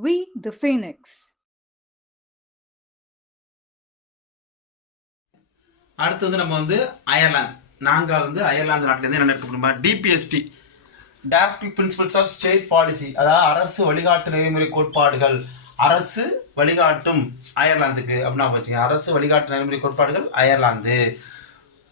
We the Phoenix. அடுத்து வந்து நம்ம வந்து அயர்லாந்து. நாங்கள் வந்து அயர்லாந்து நாட்டிலேருந்து என்ன எடுக்கப்படுமா DPSP directive principles of state policy அதாவது அரசு வழிகாட்டு நெறிமுறை கோட்பாடுகள். அரசு வழிகாட்டும் அயர்லாந்துக்கு அப்படின்னா வச்சுங்க அரசு வழிகாட்டு நெறிமுறை கோட்பாடுகள் அயர்லாந்து.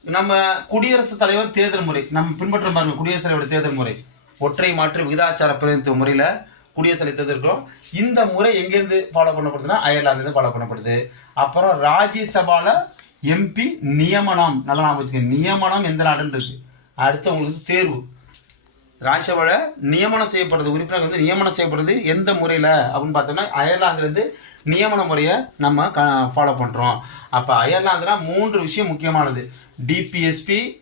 நம்ம குடியரசுத் தலைவர் தேர்தல் முறை. நம்ம பின்பற்ற பாருங்க குடியரசுத் தலைவர் தேர்தல் முறை. ஒற்றை மாற்று விகிதாச்சார பிரதிநிதித்துவ முறையில் குடியரசு தலைவர் இருக்கிறோம் இந்த முறை எங்கேருந்து ஃபாலோ பண்ணப்படுதுன்னா அயர்லாந்து ஃபாலோ பண்ணப்படுது. அப்புறம் ராஜ்யசபால எம்பி நியமனம். நல்லா நான் வச்சுக்கோங்க. நியமனம் எந்த நாடுன்னு இருக்கு அடுத்து உங்களுக்கு தேர்வு. ராஜ்யசபால நியமனம் செய்யப்படுறது உறுப்பினர் வந்து நியமனம் செய்யப்படுறது எந்த முறையில்? அப்படின்னு பார்த்தோம்னா அயர்லாந்துலேருந்து நியமன முறையை நம்ம க ஃபாலோ பண்ணுறோம் அப்போ அயர்லாந்துனா மூன்று விஷயம் முக்கியமானது. டிபிஎஸ்பி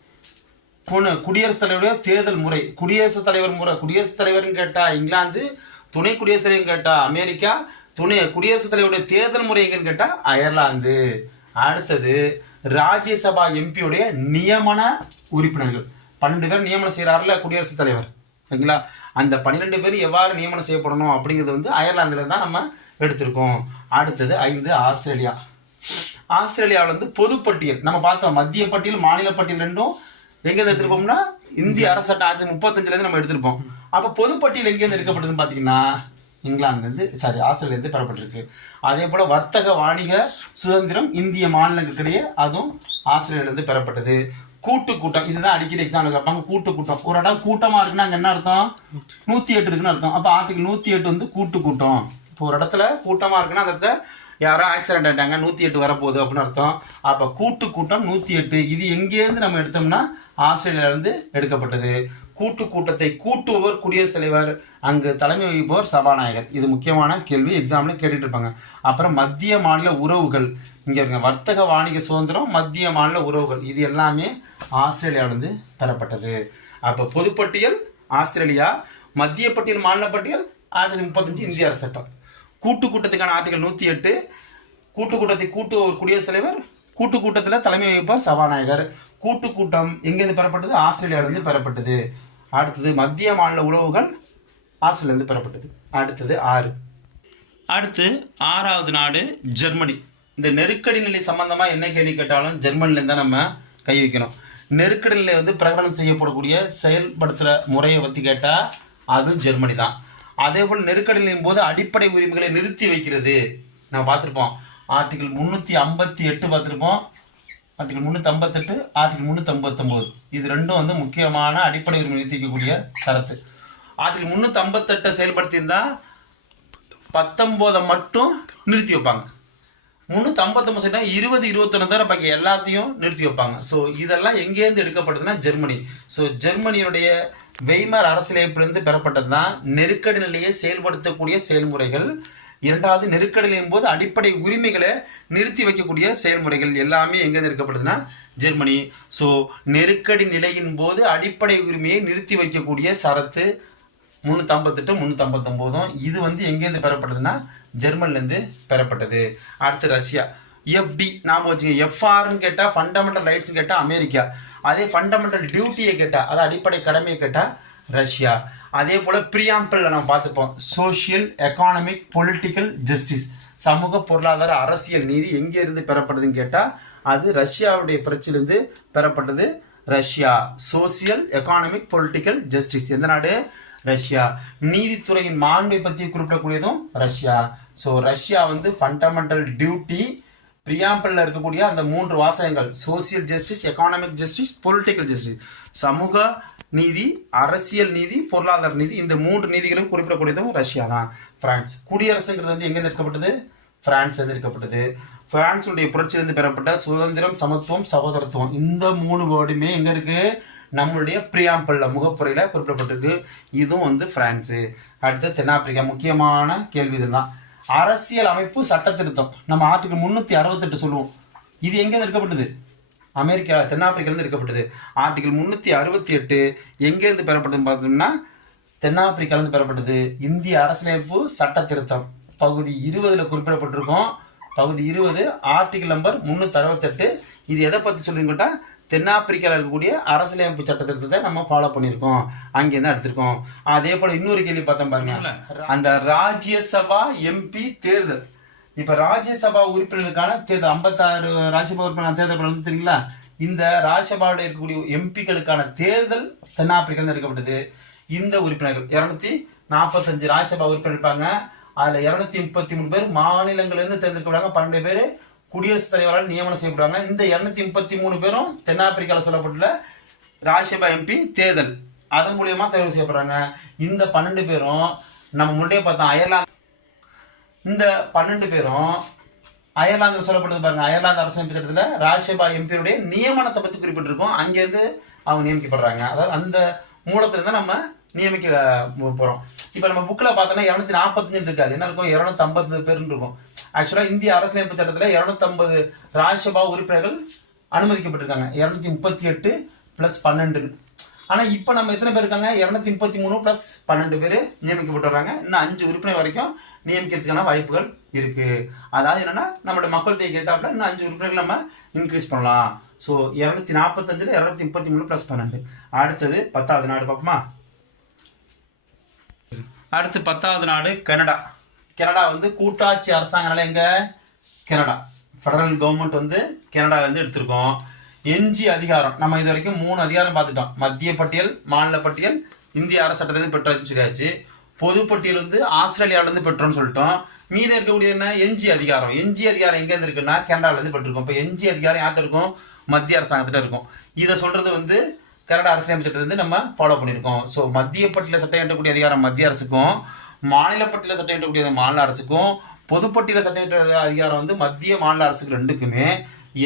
குண குடியரசுத் தலைவருடைய தேர்தல் முறை. குடியரசுத் தலைவர் முறை. குடியரசுத் தலைவர்னு கேட்டால் இங்கிலாந்து துணை குடியரசு தலைவர் கேட்டா? அமெரிக்கா. துணை குடியரசுத் தலைவருடைய தேர்தல் முறை எங்கன்னு கேட்டா? அயர்லாந்து. அடுத்தது ராஜ்யசபா எம்பியுடைய நியமன உறுப்பினர்கள். பன்னெண்டு பேர் நியமனம் செய்கிறாருல குடியரசுத் தலைவர். ஓகேங்களா? அந்த பன்னிரெண்டு பேர் எவ்வாறு நியமனம் செய்யப்படணும் அப்படிங்கிறது வந்து அயர்லாந்துல தான் நம்ம எடுத்திருக்கோம். அடுத்தது ஐந்து ஆஸ்திரேலியா. ஆஸ்திரேலியாவில் வந்து பொதுப்பட்டியல். நம்ம பார்த்தோம் மத்திய பட்டியல் மாநில பட்டியல் ரெண்டும் எங்க எடுத்திருப்போம்னா இந்திய அரசட்ட ஆயிரத்தி முப்பத்தஞ்சுல இருந்து நம்ம எடுத்திருப்போம். அப்ப பொதுப்பட்டியல் எங்க இருந்து எடுக்கப்பட்டதுன்னு பாத்தீங்கன்னா இங்கிலாந்துலேருந்து சாரி ஆஸ்திரேலியாந்து பெறப்பட்டிருக்கு. அதே போல வர்த்தக வாணிக சுதந்திரம் இந்திய மாநிலங்களுக்கிடையே அதுவும் ஆஸ்திரேலியாவிலிருந்து பெறப்பட்டது. கூட்டு கூட்டம் இதுதான் அடிக்கடி எக்ஸாம்பிள் கேட்பாங்க கூட்டு கூட்டம். ஒரு இடம் கூட்டமா இருக்குன்னா அங்க என்ன அர்த்தம்? நூத்தி எட்டு இருக்குன்னு அர்த்தம். அப்ப ஆர்டிகல் நூத்தி எட்டு வந்து கூட்டு கூட்டம். இப்போ ஒரு இடத்துல கூட்டமா இருக்குன்னா அந்த இடத்துல யாரோ ஆக்சிடென்ட் ஆயிட்டாங்க நூத்தி எட்டு வரப்போகுது அப்படின்னு அர்த்தம். அப்ப கூட்டு கூட்டம் நூத்தி எட்டு. இது எங்கேருந்து நம்ம எடுத்தோம்னா ஆஸ்திரேலியால எடுக்கப்பட்டது. கூட்டு கூட்டத்தை கூட்டுபவர் குடியரசுத் தலைவர் அங்கு தலைமை வகிப்பவர் சபாநாயகர். இது முக்கியமான கேள்வி எக்ஸாம்ல கேட்டுட்டு இருப்பாங்க. அப்புறம் மத்திய மாநில உறவுகள். இங்கே இருங்க வர்த்தக வாணிக சுதந்திரம் மத்திய மாநில உறவுகள். இது எல்லாமே ஆஸ்திரேலியாவிலிருந்து பெறப்பட்டது. அப்போ பொதுப்பட்டியல் ஆஸ்திரேலியா மத்திய பட்டியல் மாநில பட்டியல் ஆயிரத்தி முப்பத்தஞ்சு இந்திய அரசு சட்டம். கூட்டு கூட்டத்துக்கான ஆர்டிகல் நூற்றி எட்டு. கூட்டு கூட்டத்தை கூட்டு குடியரசுத் தலைவர் கூட்டு கூட்டத்தில் தலைமை வகிப்பார் சபாநாயகர். கூட்டு கூட்டம் எங்கேருந்து பெறப்பட்டது? ஆஸ்திரேலியாவிலிருந்து பெறப்பட்டது. அடுத்தது மத்திய மாநில உறவுகள் ஆஸ்திரேலியாவிலிருந்து பெறப்பட்டது. அடுத்தது ஆறு. அடுத்து ஆறாவது நாடு ஜெர்மனி. இந்த நெருக்கடி நிலை சம்பந்தமாக என்ன கேள்வி கேட்டாலும் ஜெர்மனிலேருந்து தான் நம்ம கை வைக்கணும். நெருக்கடி நிலை வந்து பிரகடனம் செய்யப்படக்கூடிய செயல்படுத்துகிற முறையை பற்றி கேட்டால் அதுவும் ஜெர்மனி தான். அதே போல் நெருக்கடி நிலையின் போது அடிப்படை உரிமைகளை நிறுத்தி வைக்கிறது. நம்ம பார்த்துருப்போம். ஆர்டிகல் முந்நூற்றி ஐம்பத்தி எட்டு பார்த்துருப்போம். ஆர்டிகல் முந்நூற்றம்பத்தெட்டு ஆர்டிகல் முந்நூற்றம்பத்தொம்போது இது ரெண்டும் வந்து முக்கியமான அடிப்படை உரிமை நிறுத்தி சரத்து. ஆர்டிகல் முந்நூற்றம்பத்தெட்டை செயல்படுத்தியிருந்தா பத்தொம்போதை மட்டும் நிறுத்தி வைப்பாங்க. முந்நூற்றம்பத்தொம்பது இருபது இருபத்தொன்று தவிர பாக்கி எல்லாத்தையும் நிறுத்தி வைப்பாங்க. ஸோ இதெல்லாம் எங்கேருந்து எடுக்கப்பட்டதுன்னா ஜெர்மனி. ஸோ ஜெர்மனியுடைய வெய்மர் அரசியலமைப்பிலிருந்து பெறப்பட்டது தான் நெருக்கடி நிலையை செயல்படுத்தக்கூடிய செயல்முறைகள் இரண்டாவது நெருக்கடி போது அடிப்படை உரிமைகளை நிறுத்தி வைக்கக்கூடிய செயல்முறைகள் எல்லாமே எங்கேருந்து நிறுக்கப்படுதுன்னா ஜெர்மனி. ஸோ நெருக்கடி நிலையின் போது அடிப்படை உரிமையை நிறுத்தி வைக்கக்கூடிய சரத்து முந்நூற்றம்பத்தெட்டு முந்நூற்றம்பத்தொம்போதும் இது வந்து எங்கேருந்து பெறப்பட்டதுன்னா ஜெர்மன்லேருந்து பெறப்பட்டது. அடுத்து ரஷ்யா. எஃப்டி நாம் வச்சுங்க எஃப்ஆர்னு கேட்டால் ஃபண்டமெண்டல் ரைட்ஸ்னு கேட்டால் அமெரிக்கா. அதே ஃபண்டமெண்டல் டியூட்டியை கேட்டால் அதாவது அடிப்படை கடமையை கேட்டால் ரஷ்யா. அதே போல் ப்ரியாம்பிளில் நம்ம பார்த்துப்போம். சோஷியல் எக்கானமிக் பொலிட்டிக்கல் ஜஸ்டிஸ் சமூக பொருளாதார அரசியல் நீதி எங்கே இருந்து பெறப்படுதுன்னு கேட்டால் அது ரஷ்யாவுடைய பிரச்சிலிருந்து பெறப்பட்டது Russia. Social economic political justice எந்த நாடு? ரஷ்யா. நீதித்துறையின் மாண்பை பற்றி குறிப்பிடக்கூடியதும் ரஷ்யா. ஸோ ரஷ்யா வந்து ஃபண்டமெண்டல் டியூட்டி பிரியாம்பிளில் இருக்கக்கூடிய அந்த மூன்று வாசகங்கள் social justice economic justice political justice சமூக நீதி அரசியல் நீதி பொருளாதார நீதி இந்த மூன்று நீதிகளும் குறிப்பிடக்கூடியதும் ரஷ்யா தான். பிரான்ஸ். குடியரசுங்கிறது வந்து எங்கே இருக்கப்பட்டது பிரான்ஸ் இருக்கப்பட்டது பிரான்ஸுடைய புரட்சியிலிருந்து பெறப்பட்ட சுதந்திரம் சமத்துவம் சகோதரத்துவம். இந்த மூணு வேர்டுமே எங்கே இருக்கு? நம்மளுடைய பிரியாம்பல்ல முகப்புறையில் குறிப்பிடப்பட்டிருக்கு. இதுவும் வந்து பிரான்ஸு அடுத்து தென்னாப்பிரிக்கா. முக்கியமான கேள்வி இதெல்லாம் அரசியல் அமைப்பு சட்ட திருத்தம் நம்ம ஆர்டிகல் முன்னூத்தி அறுபத்தெட்டு சொல்லுவோம். இது எங்கேருந்து இருக்கப்பட்டது அமெரிக்கா தென்னாப்பிரிக்காலேருந்து எடுக்கப்பட்டது. ஆர்டிகல் முன்னூற்றி அறுபத்தி எட்டு எங்கேருந்து பெறப்பட்டதுன்னு பார்த்தோம்னா தென்னாப்பிரிக்காலேருந்து பெறப்பட்டது. இந்திய அரசியலமைப்பு சட்ட திருத்தம் பகுதி இருபதுல குறிப்பிடப்பட்டிருக்கும். பகுதி இருபது ஆர்டிகல் நம்பர் முந்நூற்றி அறுபத்தெட்டு இது எதை பற்றி சொல்லுன்னு கேட்டால் தென்னாப்பிரிக்காவில் இருக்கக்கூடிய அரசியலமைப்பு சட்ட திருத்தத்தை நம்ம ஃபாலோ பண்ணியிருக்கோம். அங்கேருந்து எடுத்திருக்கோம். அதே போல் இன்னொரு கேள்வி பார்த்தோம் பாருங்க. அந்த ராஜ்யசபா எம்பி தேர்தல். இப்ப ராஜ்யசபா உறுப்பினருக்கான தேர்தல் ஐம்பத்தாறு ராஜ்யசபா உறுப்பினர் தேர்தல் வந்து தெரியுங்களா? இந்த ராஜ்யசபாவில் இருக்கக்கூடிய எம்பிக்களுக்கான தேர்தல் தென்னாப்பிரிக்காவில் எடுக்கப்பட்டது. இந்த உறுப்பினர்கள் இருநூத்தி நாற்பத்தஞ்சு ராஜ்யசபா உறுப்பினர் இருப்பாங்க. அதுல இருநூத்தி முப்பத்தி மூணு பேர் மாநிலங்களிலிருந்து தேர்ந்தெடுக்கப்படுறாங்க. பன்னெண்டு பேர் குடியரசுத் தலைவரால் நியமனம் செய்யப்படுறாங்க. இந்த இருநூத்தி முப்பத்தி மூணு பேரும் தென்னாப்பிரிக்காவில் சொல்லப்பட்டுள்ள ராஜ்யசபா எம்பி தேர்தல். அதன் மூலியமா தேர்வு செய்யப்படுறாங்க. இந்த பன்னெண்டு பேரும் நம்ம முன்னே பார்த்தோம். அயர்லாந்து இந்த பன்னெண்டு பேரும் அயர்லாந்து சொல்லப்படுது பாருங்க. அயர்லாந்து அரசமைப்பு சட்டத்தில் ராஜ்யசபா எம்பியுடைய நியமனத்தை பற்றி குறிப்பிட்டிருக்கோம். அங்கேருந்து அவங்க நியமிக்கப்படுறாங்க. அதாவது அந்த மூலத்திலிருந்து நம்ம நியமிக்க போகிறோம் இப்போ நம்ம புக்கில் பார்த்தோன்னா இரநூத்தி நாற்பத்தஞ்சு இருக்காது என்ன இருக்கும்? இரநூத்தி ஐம்பது பேருன்னு இருக்கும் ஆக்சுவலாக இந்திய அரசியலமைப்பு சட்டத்தில் இரநூத்தம்பது ராஜ்யசபா உறுப்பினர்கள் அனுமதிக்கப்பட்டிருக்காங்க. இரநூத்தி முப்பத்தி எட்டு ப்ளஸ் பன்னெண்டு. ஆனால் இப்போ நம்ம எத்தனை பேர் இருக்காங்க? இரநூத்தி முப்பத்தி மூணு ப்ளஸ் பன்னெண்டு பேர் நியமிக்கப்பட்டு வராங்க இன்னும் அஞ்சு உறுப்பினர் வரைக்கும் நியமிக்கிறதுக்கான வாய்ப்புகள் இருக்குது அதாவது என்னென்னா நம்மளோட மக்கள் தொகைக்கு ஏற்றாப்புல இன்னும் அஞ்சு உறுப்பினர்கள் நம்ம இன்க்ரீஸ் பண்ணலாம். ஸோ இரநூத்தி நாற்பத்தஞ்சில் இரநூத்தி முப்பத்தி மூணு ப்ளஸ் பன்னெண்டு. அடுத்தது பத்தாவது நாடு பார்ப்போமா? அடுத்து பத்தாவது நாடு கனடா. கனடா வந்து கூட்டாட்சி அரசாங்கனால எங்க? கனடா. ஃபெடரல் கவர்மெண்ட் வந்து கனடாலேருந்து எடுத்திருக்கோம். எஞ்சி அதிகாரம். நம்ம இது வரைக்கும் மூணு அதிகாரம் பார்த்துட்டோம். மத்திய பட்டியல் மாநில பட்டியல் இந்திய அரசு சட்டத்திலிருந்து பெற்றாச்சுன்னு சொல்லியாச்சு. பொது பட்டியல் வந்து ஆஸ்திரேலியாவிலேருந்து பெற்றோம்னு சொல்லிட்டோம். மீதம் இருக்கக்கூடிய என்ன? எஞ்சி அதிகாரம். எஞ்சி அதிகாரம் எங்கேருந்து இருக்குன்னா கனடாவிலேருந்து பெற்றிருக்கோம். இப்போ எஞ்சி அதிகாரம் யார்கிட்ட இருக்கும்? மத்திய அரசாங்கத்திட்ட இருக்கும். இதை சொல்கிறது வந்து கனடா அரசியலமைச்சத்தை வந்து நம்ம ஃபாலோ பண்ணியிருக்கோம். ஸோ மத்திய பட்டியல சட்டம் எட்டக்கூடிய அதிகாரம் மத்திய அரசுக்கும் மாநில பட்டியல சட்டம் எட்டக்கூடிய மாநில அரசுக்கும் பொதுப்பட்டியல சட்டம் எட்ட அதிகாரம் வந்து மத்திய மாநில அரசுக்கு ரெண்டுக்குமே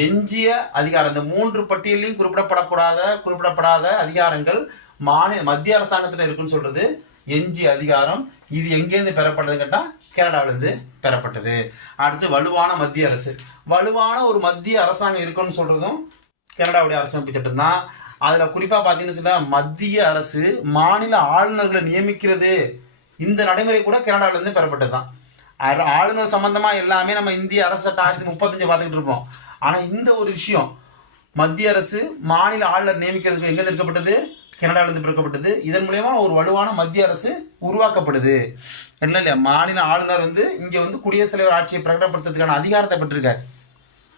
எஞ்சிய அதிகாரம். இந்த மூன்று பட்டியலையும் குறிப்பிடப்படக்கூடாத குறிப்பிடப்படாத அதிகாரங்கள் மாநில மத்திய அரசாங்கத்தில் இருக்குன்னு சொல்றது எஞ்சிய அதிகாரம். இது எங்கேருந்து பெறப்பட்டதுன்னு கேட்டால் கனடாவிலிருந்து பெறப்பட்டது. அடுத்து வலுவான மத்திய அரசு. வலுவான ஒரு மத்திய அரசாங்கம் இருக்குன்னு சொல்றதும் கனடாவுடைய அரசமைப்பு சட்டம் தான் அதுல குறிப்பா பாத்தீங்கன்னு வச்சுக்கோங்க, மத்திய அரசு மாநில ஆளுநர்களை நியமிக்கிறது இந்த நடைமுறை கூட கனடால இருந்து பெறப்பட்டது தான் ஆளுநர் சம்பந்தமா எல்லாமே நம்ம இந்திய அரசு சட்டம் ஆயிரத்தி முப்பத்தஞ்சு பார்த்துக்கிட்டு இருப்போம் ஆனா இந்த ஒரு விஷயம் மத்திய அரசு மாநில ஆளுநர் நியமிக்கிறதுக்கு எங்க இருக்கப்பட்டது கனடால இருந்து பிறக்கப்பட்டது. இதன் மூலயமா ஒரு வலுவான மத்திய அரசு உருவாக்கப்படுது. என்ன இல்லையா மாநில ஆளுநர் வந்து இங்க வந்து குடியரசுத் தலைவர் ஆட்சியை பிரகடனப்படுத்துறதுக்கான அதிகாரத்தை பெற்றிருக்காரு.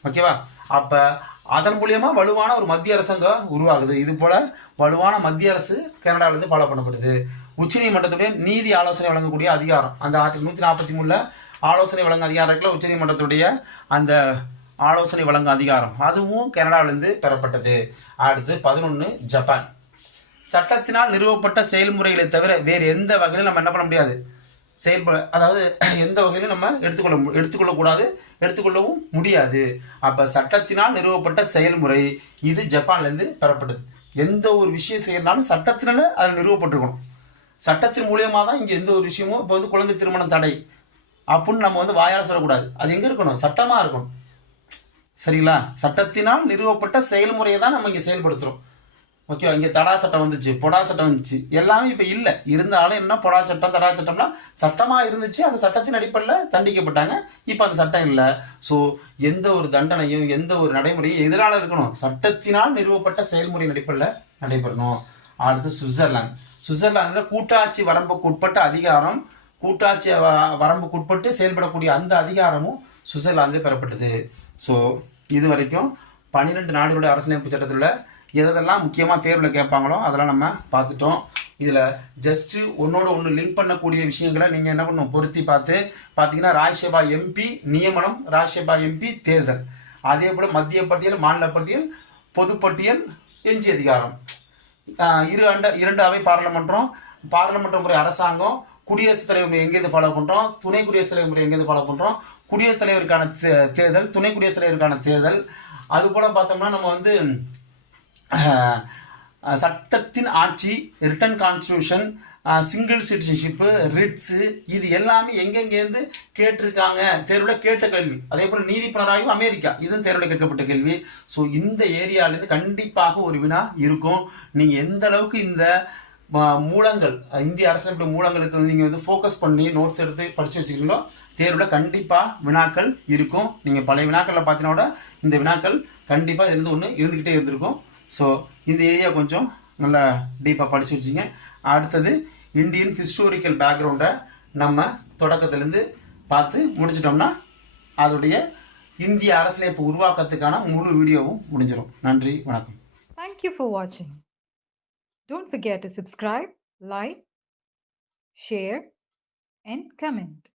ஓகேவா? அப்ப அதன் மூலியமா வலுவான ஒரு மத்திய அரசாங்கம் உருவாகுது. இது போல வலுவான மத்திய அரசு கனடால இருந்து ஃபாலோ பண்ணப்படுது. உச்சநீதிமன்றத்துடைய நீதி ஆலோசனை வழங்கக்கூடிய அதிகாரம் அந்த ஆர்டிகல் நூத்தி நாற்பத்தி மூணுல ஆலோசனை வழங்க அதிகாரத்தில் இருக்குல்ல உச்சநீதிமன்றத்துடைய அந்த ஆலோசனை வழங்க அதிகாரம். அதுவும் கனடால பெறப்பட்டது. அடுத்து பதினொன்று ஜப்பான். சட்டத்தினால் நிறுவப்பட்ட செயல்முறைகளை தவிர வேறு எந்த வகையிலும் நம்ம என்ன பண்ண முடியாது. செயல்பட அதாவது எந்த வகையிலும் நம்ம எடுத்துக்கொள்ள மு- எடுத்துக்கொள்ளக்கூடாது எடுத்துக்கொள்ளவும் முடியாது. அப்போ சட்டத்தினால் நிறுவப்பட்ட செயல்முறை இது ஜப்பான்லேருந்து பெறப்பட்டது. எந்த ஒரு விஷயம் செய்யறனாலும் சட்டத்தினால அது நிறுவப்பட்டிருக்கணும். சட்டத்தின் மூலியமாக தான் இங்கே எந்த ஒரு விஷயமும் இப்போ வந்து குழந்தை திருமணம் தடை. அப்படின்னு நம்ம வந்து வாயால் சொல்லக்கூடாது. அது எங்கே இருக்கணும்? சட்டமாக இருக்கணும். சரிங்களா? சட்டத்தினால் நிறுவப்பட்ட செயல்முறையை தான் நம்ம இங்கே செயல்படுத்துகிறோம் ஓகேவா? இங்கே தடா சட்டம் வந்துச்சு பொடா சட்டம் வந்துச்சு. எல்லாமே இப்போ இல்லை. இருந்தாலும் என்ன பொடா சட்டம் தடா சட்டம்னா சட்டமாக இருந்துச்சு அந்த சட்டத்தின் அடிப்படையில் தண்டிக்கப்பட்டாங்க. இப்போ அந்த சட்டம் இல்லை. ஸோ எந்த ஒரு தண்டனையும் எந்த ஒரு நடைமுறையும் எதிரால இருக்கணும். சட்டத்தினால் நிறுவப்பட்ட செயல்முறையின் அடிப்படையில் நடைபெறணும். அடுத்து சுவிட்சர்லாந்து. சுவிட்சர்லாந்தில் கூட்டாட்சி வரம்புக்கு உட்பட்ட அதிகாரம் கூட்டாட்சி வ- வரம்புக்கு உட்பட்டு செயல்படக்கூடிய அந்த அதிகாரமும் சுவிட்சர்லாந்து பெறப்பட்டது. ஸோ இது வரைக்கும் பன்னிரெண்டு நாடுகளுடைய அரசியலமைப்பு சட்டத்தில் எதெல்லாம் முக்கியமாக தேர்வில் கேட்பாங்களோ அதெல்லாம் நம்ம பார்த்துட்டோம். இதில் ஜஸ்ட்டு ஒன்றோட ஒன்று லிங்க் பண்ணக்கூடிய விஷயங்களை நீங்கள் என்ன பண்ணணும்? பொருத்தி பார்த்து பார்த்தீங்கன்னா ராஜ்யசபா எம்பி நியமனம் ராஜ்யசபா எம்பி தேர்தல். அதே போல் மத்திய பட்டியல் மாநில பட்டியல் பொதுப்பட்டியல் எஞ்சி அதிகாரம். இரு அண்ட இரண்டு அவை பாராளுமன்றம் பாராளுமன்ற முறை அரசாங்கம் குடியரசுத் தலைவர் முறை எங்கேருந்து ஃபாலோ பண்ணுறோம் துணை குடியரசுத் தலைவர் முறை எங்கேருந்து ஃபாலோ பண்ணுறோம் குடியரசுத் தலைவருக்கான தே- தேர்தல் துணை குடியரசுத் தலைவருக்கான தேர்தல். அதுபோல் பார்த்தோம்னா நம்ம வந்து சட்டத்தின் ஆட்சி written constitution single citizenship writs இது எல்லாமே எங்கெங்கேருந்து கேட்டிருக்காங்க? தேர்வில் கேட்ட கேள்வி. அதே போல் நீதி புனராய்வு அமெரிக்கா. இதுவும் தேர்வில் கேட்கப்பட்ட கேள்வி. ஸோ இந்த ஏரியாலேருந்து கண்டிப்பாக ஒரு வினா இருக்கும். நீங்கள் எந்த அளவுக்கு இந்த மூலங்கள் இந்திய அரசியலமைப்பு மூலங்களுக்கு வந்து நீங்கள் வந்து ஃபோக்கஸ் பண்ணி நோட்ஸ் எடுத்து படித்து வச்சுக்கிறீங்களோ தேர்வில் கண்டிப்பாக வினாக்கள் இருக்கும். நீங்கள் பழைய வினாக்களில் பார்த்தீங்கன்னா கூட இந்த வினாக்கள் கண்டிப்பாக இருந்து ஒன்று இருந்துக்கிட்டே இருந்திருக்கும். ஸோ இந்த ஏரியா கொஞ்சம் நல்லா டீப்பாக படித்து வச்சிங்க அடுத்தது இந்தியன் ஹிஸ்டோரிக்கல் பேக்ரவுண்டை நம்ம தொடக்கத்துலேருந்து பார்த்து முடிச்சிட்டோம்னா அதோடைய இந்திய அரசியலமைப்பு உருவாக்கத்துக்கான முழு வீடியோவும் முடிஞ்சிடும் நன்றி வணக்கம். தேங்க்யூ ஃபார் வாட்சிங் don't Don't forget to subscribe, like, share, and.